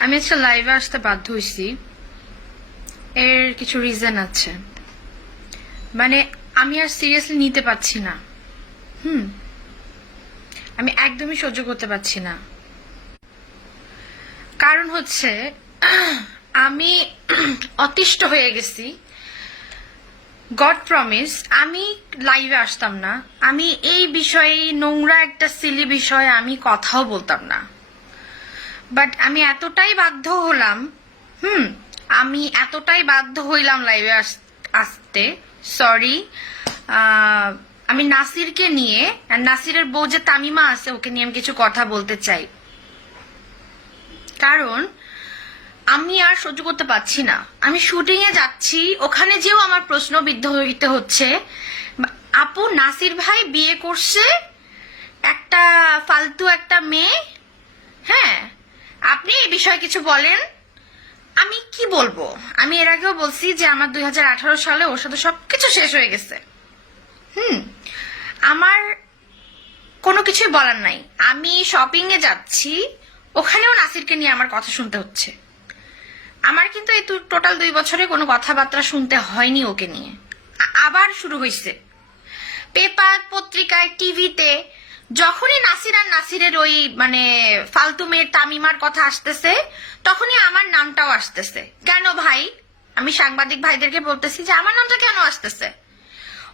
আমি আজকে লাইভে আসতে বাধ্য হয়েছি। এর কিছু রিজন আছে। মানে আমি আর সিরিয়াসলি নিতে পারছি না। হুম। আমি একদমই সহ্য করতে পারছি না। কারণ হচ্ছে, আমি অতিষ্ঠ হয়ে গেছি। গড প্রমিস আমি লাইভে আসতাম না। আমি এই বিষয়ে নোংরা একটা সিলি বিষয়ে আমি কথাও বলতাম না। বাট আমি এতটাই বাধ্য হলাম, হুম, আমি এতটাই বাধ্য হইলাম লাইভে আসতে সরি আমি নাসিরকে নিয়ে নাসিরের বউ যে তামিমা আছে, ওকে নিয়ে আমি কিছু কথা বলতে চাই। কারণ, আমি আর সহ্য করতে পারছি না। আমি শুটিং এ যাচ্ছি, ওখানে যেও আমার প্রশ্ন বিদ্ধ হইতে হচ্ছে। আপু, নাসির ভাই বিয়ে করছে, একটা ফালতু একটা মেয়ে হ্যাঁ আপনি এই বিষয়ে কিছু বলেন? আমি কি বলব? আমি এর আগেও বলছি যে আমার দু হাজার আঠারো সালে ওর সাথে সবকিছু শেষ হয়ে গেছে। হুম, আমার কোনো কিছুই বলার নাই। আমি শপিং এ যাচ্ছি, ওখানেও নাসিরকে নিয়ে আমার কথা শুনতে হচ্ছে। আমার কিন্তু এই টোটাল দুই বছরে কোনো কথাবার্তা শুনতে হয়নি ওকে নিয়ে। আবার শুরু হয়েছে পেপার, পত্রিকায় টিভিতে যখনই নাসির আর নাসিরের ওই মানে ফালতু মেয়ের তামিমার কথা আসতেছে, তখনই আমার নামটাও আসতেছে। কেন ভাই? আমি সাংবাদিক ভাইদেরকে বলতেছি যে আমার নামটা কেন আসতেছে?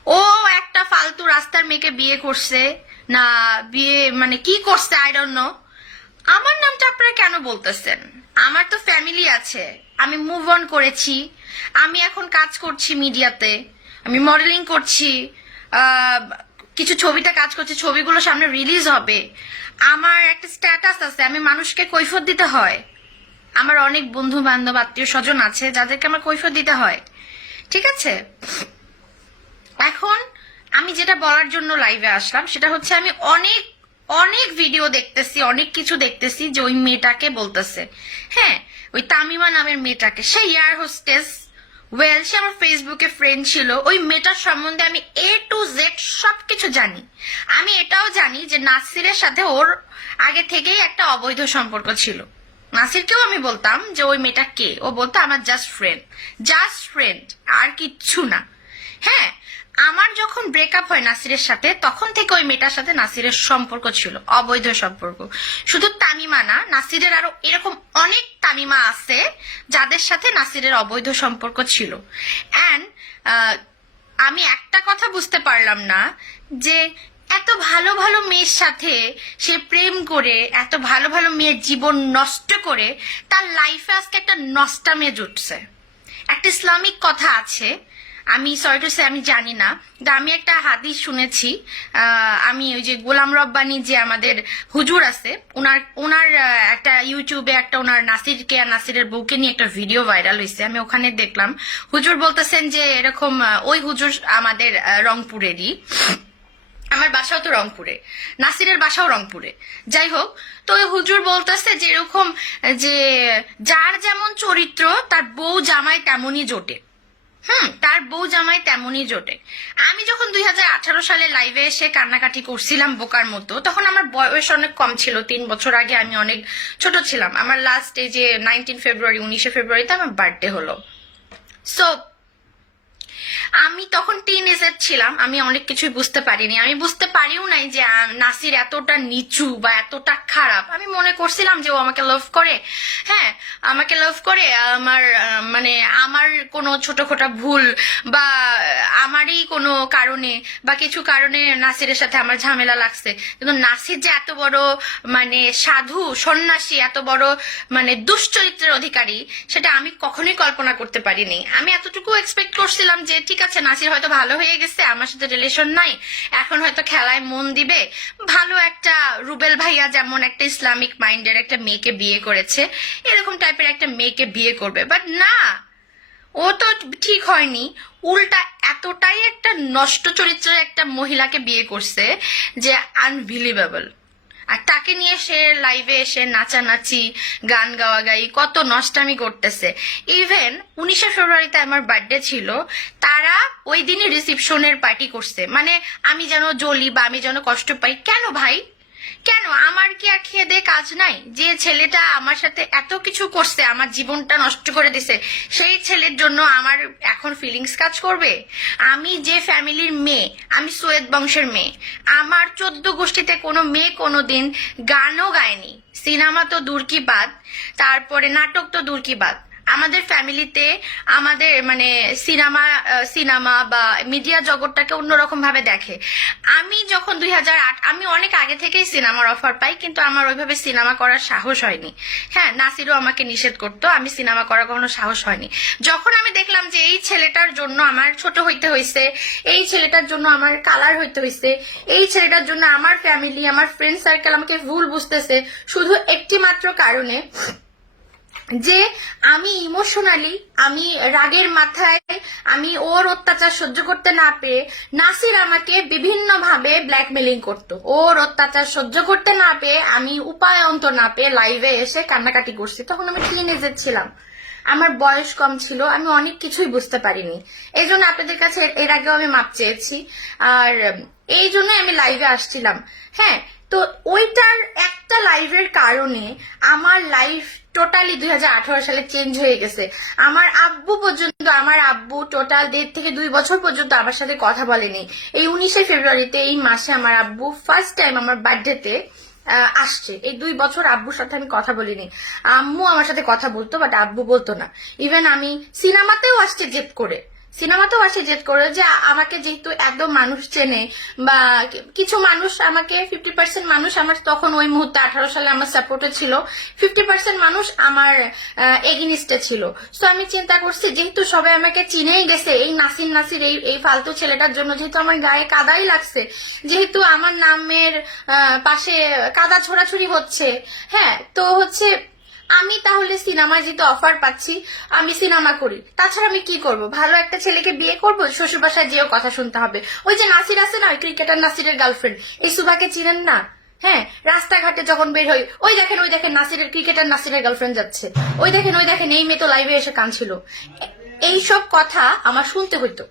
ও একটা ফালতু রাস্তার মেয়েকে বিয়ে করছে। না, বিয়ে মানে কি করছে? আই ডোন্ট নো আমার নামটা আপনারা কেন বলতেছেন? আমার তো ফ্যামিলি আছে। আমি মুভ অন করেছি। আমি এখন কাজ করছি মিডিয়াতে আমি মডেলিং করছি। কিছু ছবিটা কাজ করছি, ছবিগুলো সামনে রিলিজ হবে। আমার একটা স্ট্যাটাস আছে, আমি মানুষকে কৈফত দিতে হয়। আমার অনেক বন্ধু বান্ধব আত্মীয় স্বজন আছে, যাদেরকে আমার কৈফত দিতে হয়। ঠিক আছে? এখন আমি যেটা বলার জন্য লাইভে আসলাম, সেটা হচ্ছে আমি অনেক অনেক ভিডিও দেখতেছি, অনেক কিছু দেখতেছি যে ওই মেয়েটাকে বলতেছে। হ্যাঁ ওই তামিমা নামের মেয়েটাকে, সে এয়ার হোস্টেস ওয়েল সে আমার ফেসবুকে ফ্রেন্ড ছিল। ওই মেয়েটার সম্বন্ধে আমি এ টু জেড সবকিছু জানি। আমি এটাও জানি যে নাসিরের সাথে ওর আগে থেকেই একটা অবৈধ সম্পর্ক ছিল। নাসিরকেও আমি বলতাম যে ওই মেয়েটা কে? ও বলতো, আমার জাস্ট ফ্রেন্ড জাস্ট ফ্রেন্ড আর কিচ্ছু না। হ্যাঁ আমার যখন ব্রেকআপ হয় নাসিরের সাথে, তখন থেকে ওই মেয়েটার সাথে নাসিরের সম্পর্ক ছিল, অবৈধ সম্পর্ক। শুধু তামিমা না, নাসিরের আরও এরকম অনেক তামিমা আছে যাদের সাথে নাসিরের অবৈধ সম্পর্ক ছিল। অ্যান্ড আমি একটা কথা বুঝতে পারলাম না যে এত ভালো ভালো মেয়ের সাথে সে প্রেম করে, এত ভালো ভালো মেয়ের জীবন নষ্ট করে, তার লাইফে আজকে একটা নষ্টা মেয়ে জুটছে একটা ইসলামিক কথা আছে আমি সরি টু সে আমি জানি না। কিন্তু আমি একটা হাদিস শুনেছি। আমি ওই যে গোলাম রব্বানি যে আমাদের হুজুর আছে ওনার ওনার একটা ইউটিউবে একটা ওনার নাসিরকে আর নাসিরের বউকে নিয়ে একটা ভিডিও ভাইরাল হয়েছে আমি ওখানে দেখলাম। হুজুর বলতেছেন যে এরকম ওই হুজুর আমাদের রংপুরেরই। আমার বাসাও তো রংপুরে। নাসিরের বাসাও রংপুরে। যাই হোক, তো ওই হুজুর বলতেছে যে এরকম, যে যার যেমন চরিত্র, তার বউ জামাই তেমনই জোটে। হুম, তার জামাই তেমনই জোটে। আমি যখন দুই হাজার আঠারো সালে লাইভে এসে কান্নাকাটি করছিলাম বোকার মতো, তখন আমার বয়স অনেক কম ছিল, তিন বছর আগে আমি অনেক ছোট ছিলাম। আমার লাস্ট এই যে নাইনটিন ফেব্রুয়ারি উনিশে ফেব্রুয়ারিতে আমার বার্থডে হলো। সো আমি তখন টিন এজের ছিলাম, আমি অনেক কিছুই বুঝতে পারিনি। আমি বুঝতে পারিও নাই যে নাসির এতটা নিচু বা এতটা খারাপ। আমি মনে করছিলাম যে ও আমাকে লাভ করে। হ্যাঁ আমাকে লাভ করে, আমার মানে আমার কোনো ছোটখাটো ভুল বা আমারই কোনো কারণে বা কিছু কারণে নাসিরের সাথে আমার ঝামেলা লাগছে। কিন্তু নাসির যে এত বড় মানে সাধু, সন্ন্যাসী, এত বড় মানে দুশ্চরিত্রের অধিকারী, সেটা আমি কখনোই কল্পনা করতে পারিনি। আমি এতটুকু এক্সপেক্ট করছিলাম যে ঠিক আছে, নাসির হয়তো ভালো হয়ে গেছে, আমার সাথে রিলেশন নাই, এখন হয়তো খেলায় মন দিবে। ভালো একটা রুবেল ভাইয়া যেমন একটা ইসলামিক মাইন্ডের একটা মেয়েকে বিয়ে করেছে, এরকম টাইপের একটা মেয়েকে বিয়ে করবে। বাট না, ও তো ঠিক হয়নি। উল্টা এতটাই একটা নষ্ট চরিত্রের একটা মহিলাকে বিয়ে করছে যে আনবিলিভেবল আর তাকে নিয়ে সে লাইভে এসে নাচানাচি, গান গাওয়া গাই কত নষ্টামি করতেছে। ইভেন উনিশে ফেব্রুয়ারিতে আমার বার্থডে ছিল, তারা ওই দিনই রিসিপশনের পার্টি করছে। মানে আমি যেন জ্বলি বা আমি যেন কষ্ট পাই, কেন ভাই? কেন? আমার কি আর খেয়ে দে কাজ নাই? যে ছেলেটা আমার সাথে এত কিছু করছে, আমার জীবনটা নষ্ট করে দিছে, সেই ছেলের জন্য আমার এখন ফিলিংস কাজ করবে? আমি যে ফ্যামিলির মেয়ে, আমি সৈয়দ বংশের মেয়ে, আমার চোদ্দ গোষ্ঠীতে কোনো মেয়ে কোনো দিন গানও গায়নি। সিনেমা তো দূর কি বাদ তারপরে নাটক তো দূর কি বাদ আমাদের ফ্যামিলিতে আমাদের মানে সিনেমা সিনেমা বা মিডিয়া জগৎটাকে অন্যরকম ভাবে দেখে। আমি যখন দুই হাজার আট, আমি অনেক আগে থেকেই সিনেমার অফার পাই, কিন্তু আমার ওইভাবে সিনেমা করার সাহস হয়নি। হ্যাঁ নাসিরও আমাকে নিষেধ করতো, আমি সিনেমা করার কোনো সাহস হয়নি। যখন আমি দেখলাম যে এই ছেলেটার জন্য আমার ছোট হইতে হয়েছে এই ছেলেটার জন্য আমার কালার হইতে হয়েছে এই ছেলেটার জন্য আমার ফ্যামিলি আমার ফ্রেন্ড সার্কেল আমাকে ভুল বুঝতেছে, শুধু একটি মাত্র কারণে যে আমি ইমোশনালি আমি রাগের মাথায়, আমি ওর অত্যাচার সহ্য করতে না পেরে নাসির আমাকে বিভিন্ন ভাবে ব্ল্যাকমেলিং করতো। ওর অত্যাচার সহ্য করতে না পেয়ে আমি উপায় অন্ত না পেয়ে লাইভে এসে কান্নাকাটি করছি। তখন আমি টিনেজের ছিলাম। আমার বয়স কম ছিল, আমি অনেক কিছুই বুঝতে পারিনি। এই জন্য আপনাদের কাছে এর আগেও আমি মাপ চেয়েছি। আর এই জন্য আমি লাইভে আসছিলাম। হ্যাঁ তো ওইটার একটা লাইভের কারণে আমার লাইফ টোটালি দু হাজার আঠেরো সালে চেঞ্জ হয়ে গেছে। আমার আব্বু পর্যন্ত, আমার আব্বু টোটাল দেড় থেকে দুই বছর পর্যন্ত আমার সাথে কথা বলেনি। এই উনিশে ফেব্রুয়ারিতে, এই মাসে আমার আব্বু ফার্স্ট টাইম আমার বার্থডেতে আসছে। এই দুই বছর আব্বুর সাথে আমি কথা বলিনি। আম্মু আমার সাথে কথা বলতো বাট আব্বু বলতো না। ইভেন আমি সিনেমাতেও আসছে জেদ করে। সিনেমাতেও আসে জেদ করে যে আমাকে যেহেতু একদম মানুষ চেনে বা কিছু মানুষ আমাকে ফিফটি পার্সেন্ট মানুষ আমার তখন ওই মুহূর্তে আঠারো সালে আমার সাপোর্টে ছিল। ফিফটি পার্সেন্ট মানুষ আমার এগেনিস্টে ছিল। তো আমি চিন্তা করছি, যেহেতু সবাই আমাকে চিনেই গেছে, এই নাসির নাসির, এই এই ফালতু ছেলেটার জন্য যেহেতু আমার গায়ে কাদাই লাগছে, যেহেতু আমার নামের পাশে কাদা ছোড়াছুড়ি হচ্ছে হ্যাঁ তো হচ্ছে আমি তাহলে সিনেমায় যেহেতু অফার পাচ্ছি, আমি সিনেমা করি। তাছাড়া আমি কি করব? ভালো একটা ছেলেকে বিয়ে করব, শ্বশুর বাসায় যেও কথা শুনতে হবে। ওই যে নাসির আছে না, ওই ক্রিকেটার নাসিরের গার্লফ্রেন্ড এই সুভাকে চিনেন না? হ্যাঁ রাস্তাঘাটে যখন বের হই, ওই দেখেন ওই দেখেন নাসিরের, ক্রিকেটার নাসিরের গার্লফ্রেন্ড যাচ্ছে। ওই দেখেন ওই দেখেন, এই মেয়ে তো লাইভে এসে কাঁদছিল। এইসব কথা আমার শুনতে হইতো।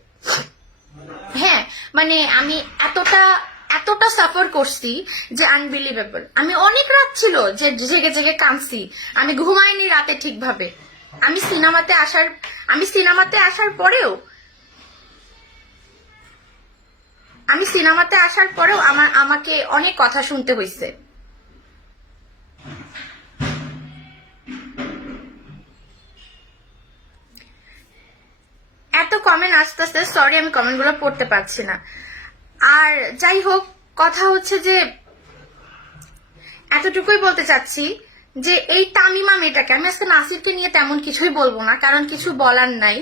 হ্যাঁ মানে আমি এতটা এতটা সাফার করছি যে আনবিলিভেবল আমি অনেক রাত ছিল যে জেগে জেগে কাঁদছি। আমি ঘুমাইনি রাতে ঠিকভাবে। আমি সিনেমাতে আসার, আমি সিনেমাতে আসার পরেও, আমি সিনেমাতে আসার পরেও আমার, আমাকে অনেক কথা শুনতে হয়েছে এত কমেন্ট আসতেছে সরি আমি কমেন্টগুলো পড়তে পারছি না। আর যাই হোক, কথা হচ্ছে যে এতটুকুই বলতে চাচ্ছি যে এই তামিমা মেয়েটাকে, আমি আজকে নাসিরকে নিয়ে তেমন কিছুই বলব না, কারণ কিছু বলার নাই।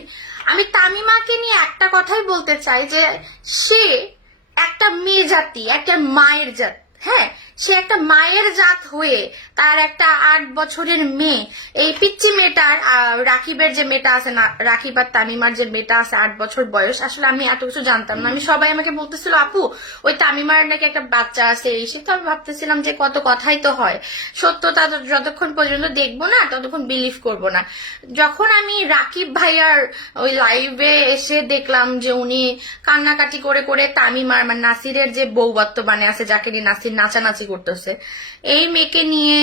আমি তামিমাকে নিয়ে একটা কথাই বলতে চাই যে সে একটা মেয়ে জাতি, একটা মায়ের জাত হ্যাঁ? সে একটা মায়ের জাত হয়ে তার একটা আট বছরের মেয়ে। এই পিচ্চি মেয়েটার রাকিবের যে মেয়েটা আছে রাকিব আর তামিমার যে মেয়েটা আছে আট বছর বয়স, আসলে আমি এত কিছু জানতাম না। আমি সবাই আমাকে বলতেছিল, আপু, ওই তামিমার নাকি একটা বাচ্চা আছে। এই সে তো আমি ভাবতেছিলাম যে কত কথাই তো হয়। সত্যতা যতক্ষণ পর্যন্ত দেখব না, ততক্ষণ বিলিভ করব না। যখন আমি রাকিব ভাইয়ার ওই লাইভে এসে দেখলাম যে উনি কান্নাকাটি করে করে তামিমার মানে নাসিরের যে বউ বর্তমানে আছে, যাকে নিয়ে নাসির নাচানাচি করতেছে। এই মেয়েকে নিয়ে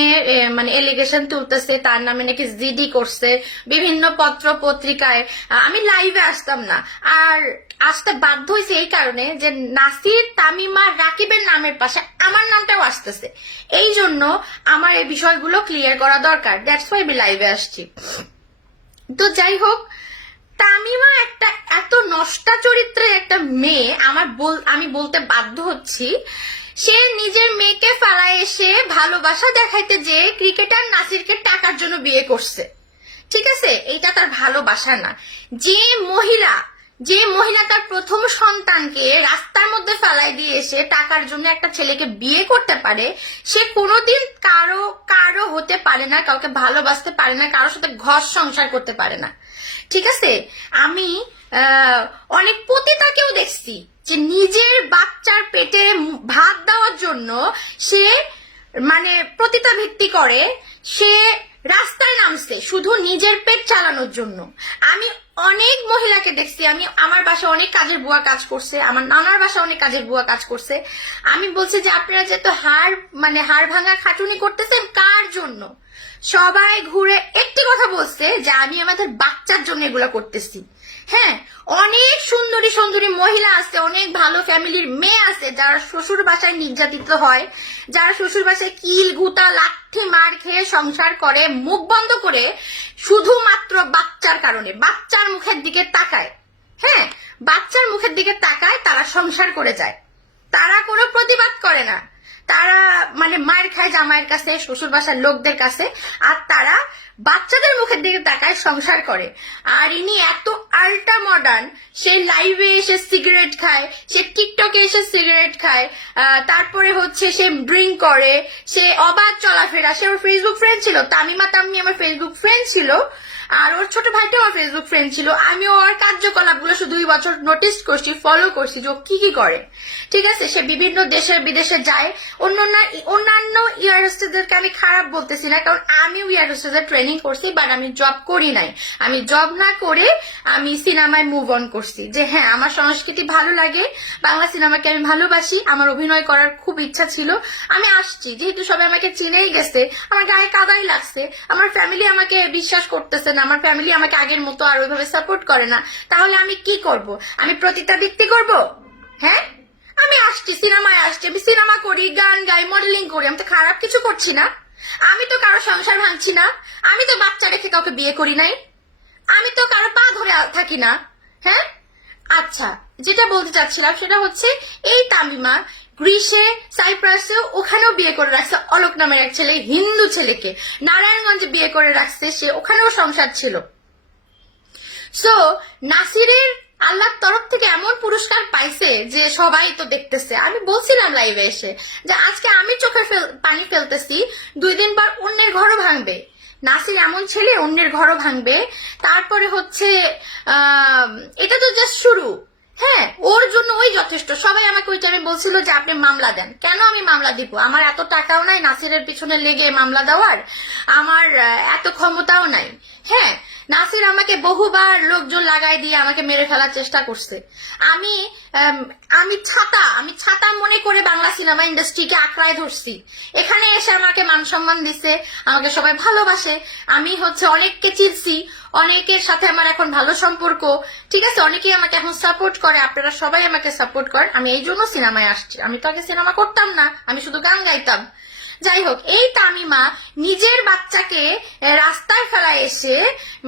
মানে এলিগেশন তুলতেছে, তার নামে নাকি জিডি করছে, বিভিন্ন পত্র পত্রিকায় আমি লাইভে আসতাম না। আর আসতে বাধ্য হয়েছে এই কারণে যে নাসির, তামিমা, রাকিবের নামের পাশে আমার নামটাও আসতেছে। এই জন্য আমার এই বিষয়গুলো ক্লিয়ার করা দরকার। দ্যাটস ওয়াই আমি লাইভে আসছি। তো যাই হোক, তামিমা একটা এত নষ্টা চরিত্রের একটা মেয়ে, আমার আমি বলতে বাধ্য হচ্ছি সে নিজের মেয়েকে ফালায় এসে ভালোবাসা দেখাইতে যে ক্রিকেটার নাসিরকে টাকার জন্য বিয়ে করছে। ঠিক আছে? এটা তার ভালোবাসা না। যে মহিলা যে মহিলা তার প্রথম সন্তানকে রাস্তার মধ্যে ফেলাই দিয়ে এসে টাকার জন্য একটা ছেলেকে বিয়ে করতে পারে, সে কোনোদিন কারও কারও হতে পারে না, কাউকে ভালোবাসতে পারে না, কারোর সাথে ঘর সংসার করতে পারে না। ঠিক আছে? আমি অনেক পতিতাকেও দেখছি যে নিজের বাচ্চার পেটে ভাত দেওয়ার জন্য সে মানে প্রতিটা ভিত্তি করে, সে রাস্তায় নামছে শুধু নিজের পেট চালানোর জন্য। আমি অনেক মহিলাকে দেখছি, আমি আমার বাসায় অনেক কাজের বুয়া কাজ করছে, আমার নানার বাসায় অনেক কাজের বুয়া কাজ করছে। আমি বলছি যে আপনারা যে তো হাড় মানে হাড় ভাঙা খাটুনি করতেছেন, কার জন্য? সবাই ঘুরে একটি কথা বলছে যে আমি আমাদের বাচ্চার জন্য এগুলো করতেছি। হ্যাঁ অনেক সুন্দরী সুন্দরী মহিলা আছে, অনেক ভালো ফ্যামিলির মেয়ে আছে, যারা শ্বশুর বাসায় নির্যাতিত হয়, যারা শ্বশুর বাসায় কিল, গুতা, লাঠি মার খেয়ে সংসার করে, মুখ বন্ধ করে শুধুমাত্র বাচ্চার কারণে, বাচ্চার মুখের দিকে তাকায়। হ্যাঁ বাচ্চার মুখের দিকে তাকায়, তারা সংসার করে যায়। তারা কোনো প্রতিবাদ করে না। তারা মানে মায়ের খায় জামাইয়ের কাছে, শ্বশুর বাসার লোকদের কাছে, আর তারা বাচ্চাদের মুখের দিকে তাকায় সংসার করে। আর ইনি এত আল্টা মডার্ন, সে লাইভে এসে সিগারেট খায়, সে টিকটকে এসে সিগারেট খায় তারপরে হচ্ছে সে ড্রিঙ্ক করে, সে অবাধ চলাফেরা। সে ওর ফেসবুক ফ্রেন্ড ছিল তামিমা তাম্মি আমার ফেসবুক ফ্রেন্ড ছিল। আর ওর ছোট ভাইটা আমার ফেসবুক ফ্রেন্ড ছিল। আমি ওর কার্যকলাপগুলো শুধু দুই বছর নোটিস করছি ফলো করছি যে ও কি কি করে। ঠিক আছে? সে বিভিন্ন দেশে বিদেশে যায়। অন্য অন্যান্য ইয়ার হোস্টেসদেরকে আমি খারাপ বলতেছি না, কারণ আমিও ইয়ার হোস্টেসের ট্রেনিং করছি বাট আমি জব করি নাই। আমি জব না করে আমি সিনেমায় মুভ অন করছি। যে হ্যাঁ আমার সংস্কৃতি ভালো লাগে, বাংলা সিনেমাকে আমি ভালোবাসি, আমার অভিনয় করার খুব ইচ্ছা ছিল। আমি আসছি, যেহেতু সবাই আমাকে চিনেই গেছে, আমার গায়ে কাদাই লাগছে, আমার ফ্যামিলি আমাকে বিশ্বাস করতেছে না। আমার ফ্যামিলি আমাকে আগের মতো আর ওইভাবে সাপোর্ট করে না, তাহলে আমি কি করব? আমি প্রতিটা দিকতে করব? হ্যাঁ? আমি আসছি, সিনেমায় আসছি, আমি সিনেমা করি, গান গাই মডেলিং করি, আমি তো খারাপ কিছু করছি না। আমি তো কারও সংসার ভাঙছি না, আমি তো বাচ্চা রেখে কাউকে বিয়ে করি নাই। আমি তো কারও পা ধরে থাকি না হ্যাঁ? আচ্ছা যেটা বলতে চাচ্ছিলাম সেটা হচ্ছে, এই তামিমা গ্রিসে, সাইপ্রাসে ওখানেও বিয়ে করে রাখছে অলোক নামের এক ছেলে, হিন্দু ছেলেকে। নারায়ণগঞ্জে বিয়ে করে রাখছে, সে ওখানেও সংসার ছিল। সো নাসিরের আল্লাহর তরফ থেকে এমন পুরস্কার পাইছে যে সবাই তো দেখতেছে। আমি বলছিলাম লাইভে এসে যে আজকে আমি চোখে পানি ফেলতেছি, দুই দিন পর অন্যের ঘরও ভাঙবে। নাসির এমন ছেলে, অন্যের ঘরও ভাঙবে। তারপরে হচ্ছে এটা তো জাস্ট শুরু। হ্যাঁ ওর জন্য ওই যথেষ্ট। সবাই আমাকে ওই টাইমে বলছিল যে, আপনি মামলা দেন। কেন আমি মামলা দিব? আমার এত টাকাও নাই, নাসিরের পিছনে লেগে মামলা দেওয়ার। আমার এত ক্ষমতাও নাই। হ্যাঁ নাসির আমাকে বহুবার লোকজন লাগাই দিয়ে আমাকে মেরে ফেলার চেষ্টা করছে। আমি আম, ছাতা আমি ছাতা মনে করে বাংলা সিনেমা ইন্ডাস্ট্রিকে আঁকড়ায় ধরছি। এখানে এসে আমাকে মান সম্মান দিছে আমাকে সবাই ভালোবাসে। আমি হচ্ছে অনেককে চিনছি অনেকের সাথে আমার এখন ভালো সম্পর্ক। ঠিক আছে অনেকেই আমাকে এখন সাপোর্ট করে আপনারা সবাই আমাকে সাপোর্ট করেন। আমি এই জন্য সিনেমায় আসছি। আমি তো আগে সিনেমা করতাম না আমি শুধু গান গাইতাম। যাই হোক এই তামিমা নিজের বাচ্চাকে রাস্তায় ফেলা এসে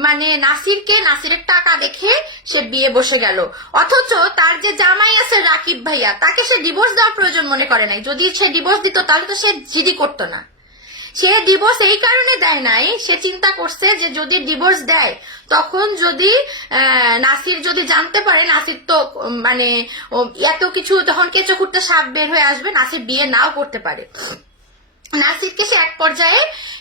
মানে নাসিরকে নাসিরের টাকা দেখে সে বিয়ে বসে গেল। অথচ তার যে জামাই আছে রাকিব ভাইয়া, তাকে সে ডিভোর্স দেওয়ার প্রয়োজন মনে করে নাই। যদি সে ডিভোর্স দিত, তাহলে তো সে জিডি করতো না। সে ডিভোর্স এই কারণে দেয় নাই, সে চিন্তা করছে যে যদি ডিভোর্স দেয়, তখন যদি নাসির যদি জানতে পারে, নাসির তো মানে এত কিছু তখন কেঁচো খুঁড়তে সাপ বের হয়ে আসবে, নাসির বিয়ে নাও করতে পারে। নাসিরকে সে এক পর্যায়ে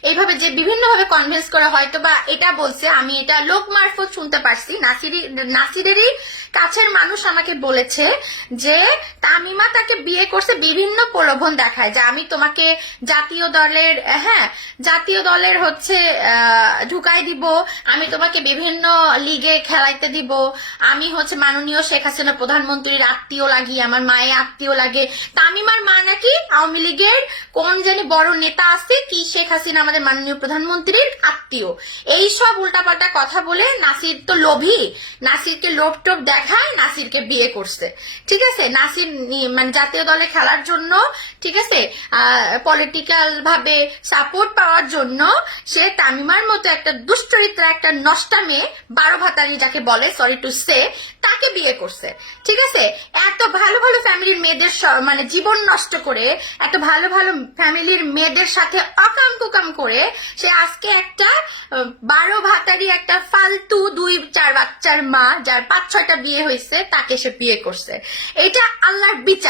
এইভাবে যে বিভিন্ন ভাবে কনভিন্স করা হয়তো বা এটা বলছে, আমি এটা লোক মারফত শুনতে পারছি। নাসিরি নাসিরেরই কাছের মানুষ আমাকে বলেছে যে, তামিমা তাকে বিয়ে করছে বিভিন্ন প্রলোভন দেখায়। যে আমি তোমাকে জাতীয় দলের হ্যাঁ জাতীয় দলের হচ্ছে ঢুকাই দিব, আমি তোমাকে বিভিন্ন লিগে খেলাইতে দিব। আমি হচ্ছে মাননীয় শেখ হাসিনা প্রধানমন্ত্রীর আত্মীয় লাগি, আমার মায়ের আত্মীয় লাগে। তামিমার মা নাকি আওয়ামী লীগের কোন জানি বড় নেতা আছে কি শেখ হাসিনা আমাদের মাননীয় প্রধানমন্ত্রীর আত্মীয়? এই সব উল্টাপাল্টা কথা বলে নাসির তো লোভী। নাসিরকে লোভ টোপ দেখায়, নাসিরকে বিয়ে করছে। ঠিক আছে? নাসির মানে জাতীয় দলে খেলার জন্য, ঠিক আছে? পলিটিক্যাল ভাবে সাপোর্ট পাওয়ার জন্য সে তামিমার মতো একটা দুশ্চরিত্রা, একটা নষ্টা মেয়ে, বারো ভাতারি যাকে বলে সরি টু সে তাকে বিয়ে করছে। ঠিক আছে? এত ভালো ভালো ফ্যামিলির মেয়েদের মানে জীবন নষ্ট করে, এত ভালো ভালো ফ্যামিলির মেয়েদের সাথে অকাম কুকাম করে, সে আজকে একটা, বারো ভাতারি একটা ফালতু দুই, চার বাচ্চার মা, যার পাঁচ ছয়টা বিয়ে হয়েছে তাকে সে বিয়ে করছে। এটা আল্লাহর বিচার।